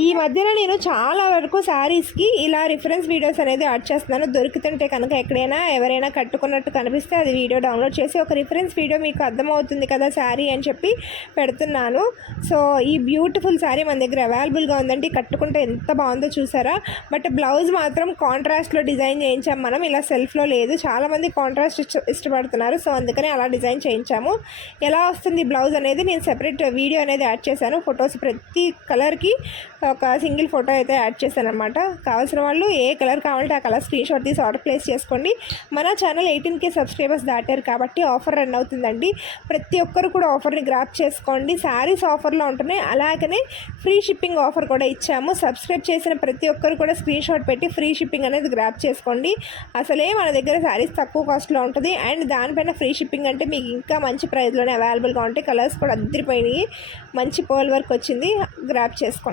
ఈ మధ్యన నేను చాలా వరకు శారీస్కి ఇలా రిఫరెన్స్ వీడియోస్ అనేది యాడ్ చేస్తున్నాను. దొరుకుతుంటే కనుక ఎక్కడైనా ఎవరైనా కట్టుకున్నట్టు కనిపిస్తే అది వీడియో డౌన్లోడ్ చేసి ఒక రిఫరెన్స్ వీడియో మీకు అర్థమవుతుంది కదా శారీ అని చెప్పి పెడుతున్నాను. సో ఈ బ్యూటిఫుల్ శారీ మన దగ్గర అవైలబుల్గా ఉందండి. కట్టుకుంటే ఎంత బాగుందో చూసారా. బట్ బ్లౌజ్ మాత్రం కాంట్రాస్ట్లో డిజైన్ చేయించాం మనం, ఇలా సెల్ఫ్లో లేదు. చాలామంది కాంట్రాస్ట్ ఇష్టపడుతున్నారు, సో అందుకని అలా డిజైన్ చేయించాము. ఎలా వస్తుంది బ్లౌజ్ అనేది నేను సెపరేట్ వీడియో అనేది యాడ్ చేశాను. ఫొటోస్ ప్రతి కలర్కి ఒక సింగిల్ ఫోటో అయితే యాడ్ చేశాను అనమాట. కావాల్సిన వాళ్ళు ఏ కలర్ కావాలంటే ఆ కలర్ స్క్రీన్ షాట్ తీసి ఆర్డర్ ప్లేస్ చేసుకోండి. మన ఛానల్ 18K సబ్స్క్రైబర్స్ దాటారు కాబట్టి ఆఫర్ రన్ అవుతుందండి. ప్రతి ఒక్కరు కూడా ఆఫర్ని గ్రాప్ చేసుకోండి. శారీస్ ఆఫర్లో ఉంటున్నాయి, అలాగనే ఫ్రీ షిప్పింగ్ ఆఫర్ కూడా ఇచ్చాము. సబ్స్క్రైబ్ చేసిన ప్రతి ఒక్కరు కూడా స్క్రీన్ షాట్ పెట్టి ఫ్రీ షిప్పింగ్ అనేది గ్రాప్ చేసుకోండి. అసలే మన దగ్గర శారీస్ తక్కువ కాస్ట్లో ఉంటుంది, అండ్ దానిపైన ఫ్రీ షిప్పింగ్ అంటే మీకు ఇంకా మంచి ప్రైస్లోనే అవైలబుల్గా ఉంటాయి. కలర్స్ కూడా అద్దరిపోయినాయి, మంచి పర్ల్ వర్క్ వచ్చింది, గ్రాప్ చేసుకోండి.